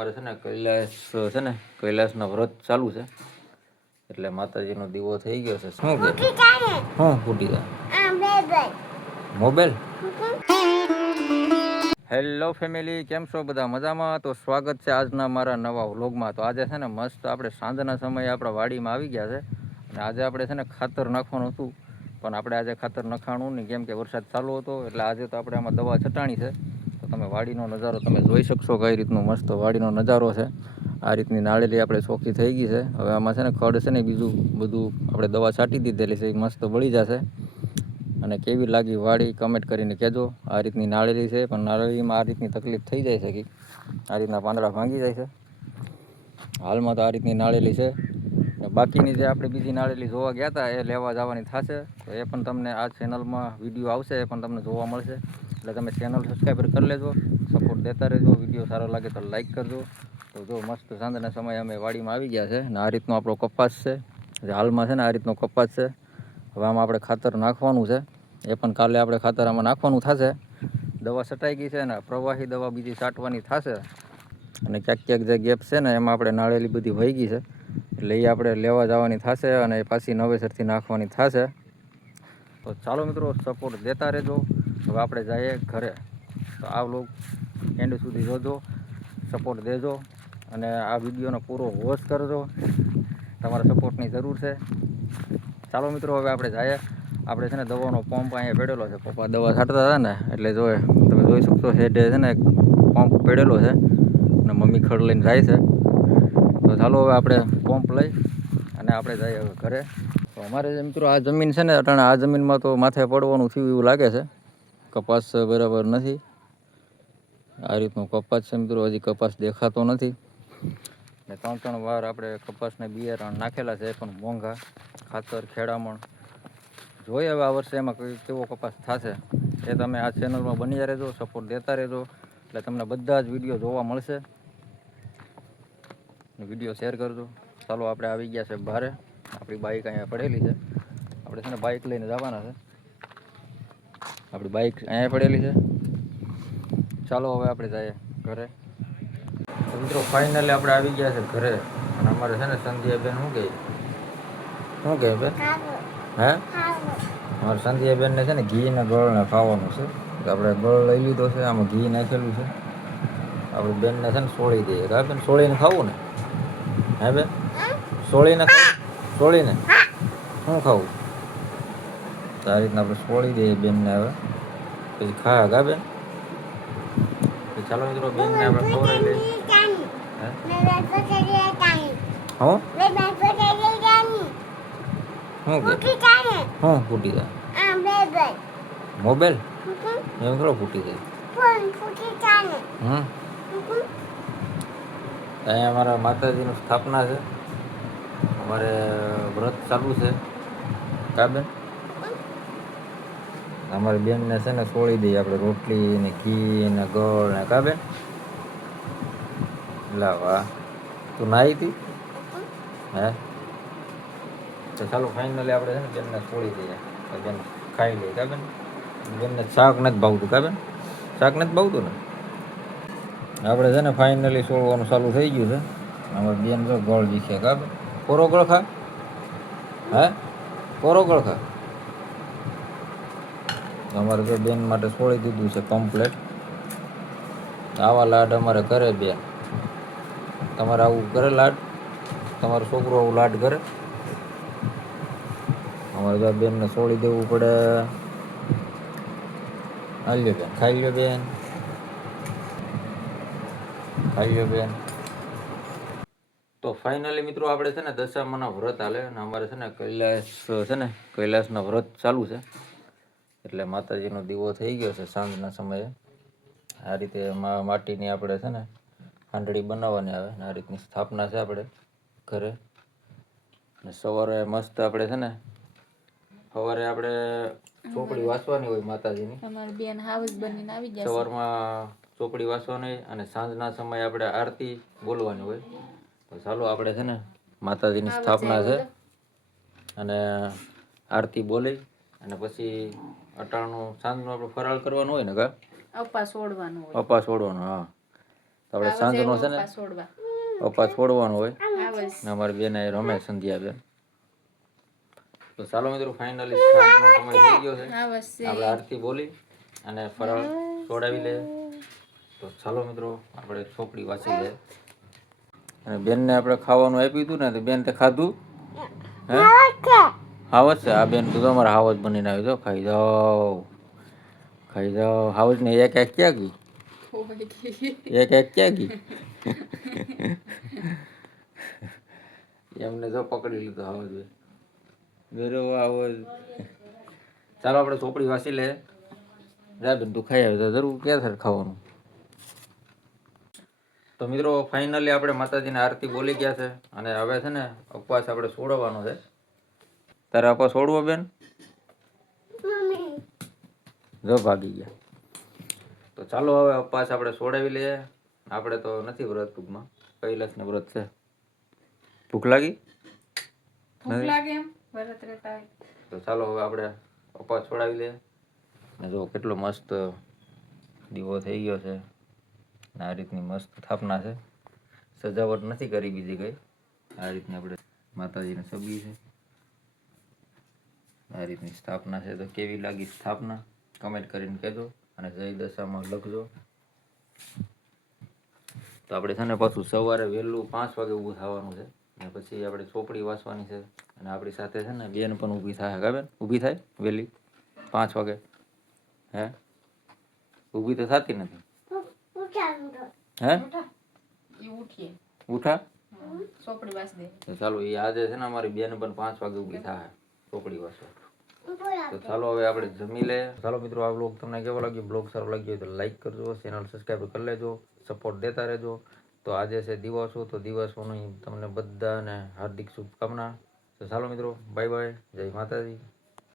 મારે છે ને કૈલાસના વ્રત ચાલુ છે એટલે માતાજીનો દીવો થઈ ગયો છે. શું કે હા ફૂટી જાય મોબાઈલ. હેલો ફેમિલી, કેમ છો બધા? મજામાં? તો સ્વાગત છે આજના મારા નવા વ્લોગમાં. તો આજે છે ને મસ્ત આપણે સાંજના સમયે આપણા વાડીમાં આવી ગયા છે અને આજે આપણે છે ને ખાતર નાખવાનું હતું, પણ આપણે આજે ખાતર નખાણું નહીં કેમ કે વરસાદ ચાલુ હતો. એટલે આજે તો આપણે આમાં દવા છટાણી છે. તો તમે વાડીનો નજારો તમે જોઈ શકશો કઈ રીતનો મસ્ત વાડીનો નજારો છે. આ રીતની નાળેલી આપણે ચોખ્ખી થઈ ગઈ છે. હવે આમાં છે ને ખડ છે ને બીજું બધું આપણે દવા છાંટી દીધેલી છે, એ મસ્ત બળી જશે. અને કેવી લાગી વાડી કમેન્ટ કરીને કહેજો. આ રીતની નાળેલી છે, પણ નાળેલીમાં આ રીતની તકલીફ થઈ જાય છે કે આ રીતના પાંદડા ભાંગી જાય છે. હાલમાં તો આ રીતની નાળેલી છે. બાકીની જે આપણે બીજી નાળેલી જોવા ગયા હતા એ લેવા જવાની થશે, તો એ પણ તમને આ ચેનલમાં વિડીયો આવશે, એ પણ તમને જોવા મળશે. એટલે તમે ચેનલ સબસ્ક્રાઈબર કરી લેજો, સપોર્ટ દેતા રહેજો. વિડીયો સારો લાગે તો લાઈક કરજો. તો જો મસ્ત સાંજના સમયે અમે વાડીમાં આવી ગયા છે અને આ રીતનો આપણો કપાસ છે. જે હાલમાં છે ને આ રીતનો કપાસ છે. હવે આમાં આપણે ખાતર નાખવાનું છે, એ પણ કાલે આપણે ખાતર આમાં નાખવાનું થશે. દવા છટાઈ ગઈ છે ને પ્રવાહી દવા બીજી છાંટવાની થશે. અને ક્યાંક ક્યાંક જે ગેપ છે ને એમાં આપણે નાળેલી બધી વહી ગઈ છે, એટલે એ આપણે લેવા જવાની થશે અને પાછી નવેસરથી નાખવાની થશે. તો ચાલો મિત્રો, સપોર્ટ દેતા રહેજો. હવે આપણે જઈએ ઘરે. તો આ વ્લોગ એન્ડ સુધી જોજો, સપોર્ટ દેજો અને આ વિડીયોનો પૂરો વોચ કરજો. તમારા સપોર્ટની જરૂર છે. ચાલો મિત્રો, હવે આપણે જઈએ. આપણે છે ને દવાનો પંપ અહીંયા પડેલો છે, પપ્પા દવા છાંટતા હતા ને એટલે તમે જોઈ શકશો હેડે છે ને પંપ પડેલો છે અને મમ્મી ખડ લઈને જાય છે. તો ચાલો હવે આપણે પંપ લઈ અને આપણે જઈએ હવે ઘરે. તો અમારે મિત્રો આ જમીન છે ને અટાણે આ જમીનમાં તો માથે પડવાનું થયું એવું લાગે છે. કપાસ બરાબર નથી. આ રીતનો કપાસ છે મિત્રો, હજી કપાસ દેખાતો નથી. ને 3 વાર આપણે કપાસને બિયારણ નાખેલા છે, પણ મોંઘા ખાતર ખેડામણ. જોઈએ હવે આ વર્ષે એમાં કેવો કપાસ થશે એ તમે આ ચેનલમાં બન્યા રહેજો, સપોર્ટ દેતા રહેજો. એટલે તમને બધા જ વિડીયો જોવા મળશે. વિડીયો શેર કરજો. ચાલો આપણે આવી ગયા છે બહારે. આપણી બાઇક અહીંયા પડેલી છે. આપણે છે ને બાઇક લઈને જવાના છે. આપણી બાઇક અહીંયા પડેલી છે. ચાલો હવે આપણે જઈએ ઘરે. તો મિત્રો ફાઇનલી આપણે આવી ગયા છે ઘરે. અને અમારે છે ને સંધ્યાબેન શું કહે બેન? હે અમારે સંધ્યાબેનને છે ને ઘીના ગળને ખાવાનું છે. આપણે ગળ લઈ લીધો છે, આમાં ઘી નાખેલું છે. આપણી બેનને છે ને સોળી દઈએ. હા બેન, સોળીને ખાવું ને? હે બેન, સોળીને સોળીને શું ખાવું? તો આ રીતના આપણે સોળી દઈએ બેનને. હવે પછી ખા ગા બેન. ચાલો મિત્રો, બેનને આપણે ખવડાવી લઈએ. હું ફૂટી જાય મોબાઈલ એમ થોડો ફૂટી જાય. અહીંયા અમારા માતાજીની સ્થાપના છે. અમારે વ્રત ચાલુ છે. કા બેન? અમારી બેનને છે ને સોળી દઈએ આપણે રોટલી ને ઘી ને ગળ ને. કા બેન? લાવા તું નાહી હતી? હે તો ચાલો ફાઇનલી આપણે છે ને બેનને છોડી દઈએ. બેન ખાઈ લઈએ. કા બેન? બેનને શાક નથી ભાવતું. કા બેન? શાક નથી ભાવતું ને? આપણે છે ને ફાઇનલી છોડવાનું ચાલુ થઈ ગયું છે. અમારે બેન જો ગળ દીખે. કા બેન? કોરો ગળ ખા? હે કોરો ગળ ખા? અમારે જો બેન માટે છોડી દીધું છે કમ્પ્લેટ. આવા લાડ અમારે કરે બેન. તમારે આવું કરે લાડ? તમારો છોકરો આવું લાડ કરે? અમારે જો બેનને છોડી દેવું પડે. હાલ્યો બેન, ખાઈ લ્યો બેન, ખાઈ લ્યો બેન. તો ફાઇનલી મિત્રો આપણે છે ને દશામાના વ્રત હાલે અને અમારે છે ને કૈલાસના વ્રત ચાલુ છે. એટલે માતાજીનો દીવો થઈ ગયો છે સાંજના સમયે. આ રીતે માટીની આપણે છે ને હાંડળી બનાવવાની આવે ને આ રીતની સ્થાપના છે આપણે ઘરે. ને સવારે મસ્ત આપણે છે ને સવારે આપણે ચોપડી વાંચવાની હોય માતાજીની. સવારમાં ચોપડી વાંચવાની અને સાંજના સમયે આપણે આરતી બોલવાની હોય. તો ચાલો આપણે છે ને માતાજીની સ્થાપના છે અને આરતી બોલી અને પછી અટાણું સાંજનું આપણે ફરાળ કરવાનું હોય ને. કા અપાસ ઓળવાનો? હા. તો આપણે સાંજનો છે ને છોડવા પપ્પા છોડવાનું હોય આવસ ને અમારી બેન અહીં રમે સંધ્યા બેન. તો ચાલો મિત્રો ફાઇનલી સાંજનો સમય થઈ ગયો છે. આવસ આપણે આરતી બોલી અને ફરાળ છોડાવી લે. તો ચાલો મિત્રો આપણે ચોપડી વાંચી લે. અને બેનને આપણે ખાવાનું આપ્યું હતું ને તો બેન તે ખાધું હે હાવજ છે આ બેન તો તમારે હાવજ બનીને આવી જાઓ ખાઈ જાઓ ખાઈ જાઓ હાવજ ને એક એક ક્યાં ગઈ એક એક ક્યાં ગઈ એમને જો પકડી લીધો હાવજ બેરો હાવજ. ચાલો આપણે ચોપડી વાંચી લે. જા બેન તું ખાઈ આવે તો જરૂર ક્યાં થાય ખાવાનું. તો મિત્રો ફાઇનલી આપણે માતાજીને આરતી બોલી ગયા છે અને હવે છે ને ઉપવાસ આપણે છોડવાનો છે. તારે ઉપવાસ છોડવો બેન? જો ભાગી ગયા. તો ચાલો હવે ઉપવાસ આપણે છોડાવી લઈએ. આપણે તો નથી વ્રત ટૂંકમાં કૈલાસને વ્રત છે. ભૂખ લાગી? ભૂખ લાગે એમ વ્રત રહેતા હોય તો ચાલો હવે આપણે ઉપવાસ છોડાવી લઈએ. ને જો કેટલો મસ્ત દીવો થઈ ગયો છે. આ રીતની મસ્ત સ્થાપના છે. સજાવટ નથી કરી બીજી કઈ. આ રીતની આપણે માતાજીને છબી છે. આ રીતની સ્થાપના છે. તો કેવી લાગી સ્થાપના કમેન્ટ કરીને કહેજો અને જય દશામાં લખજો. તો આપણે છે ને પાછું સવારે વહેલું 5 વાગે ઊભું થવાનું છે અને પછી આપણે ચોપડી વાંચવાની છે અને આપણી સાથે છે ને બેન પણ ઊભી થાય. હા બેન ઊભી થાય વહેલી 5 વાગે? હે ઊભી તો થતી નથી. હે ઉઠીએ ઉઠા ચોપડી વાંચ દે. તો ચાલો એ આજે છે ને અમારી બેન પણ 5 વાગે ઊભી થાય ચોપડી વાંચવા. તો ચાલો હવે આપણે જમી લે. ચાલો મિત્રો આ બ્લોગ તમને કેવો લાગ્યો? બ્લોગ સારો લાગ્યો હોય તો લાઈક કરજો, ચેનલ સબસ્ક્રાઈબ કરી લેજો, સપોર્ટ દેતા રહેજો. તો આજે છે દિવસો, તો દિવસોની તમને બધાને હાર્દિક શુભકામના. તો ચાલો મિત્રો બાય બાય, જય માતાજી.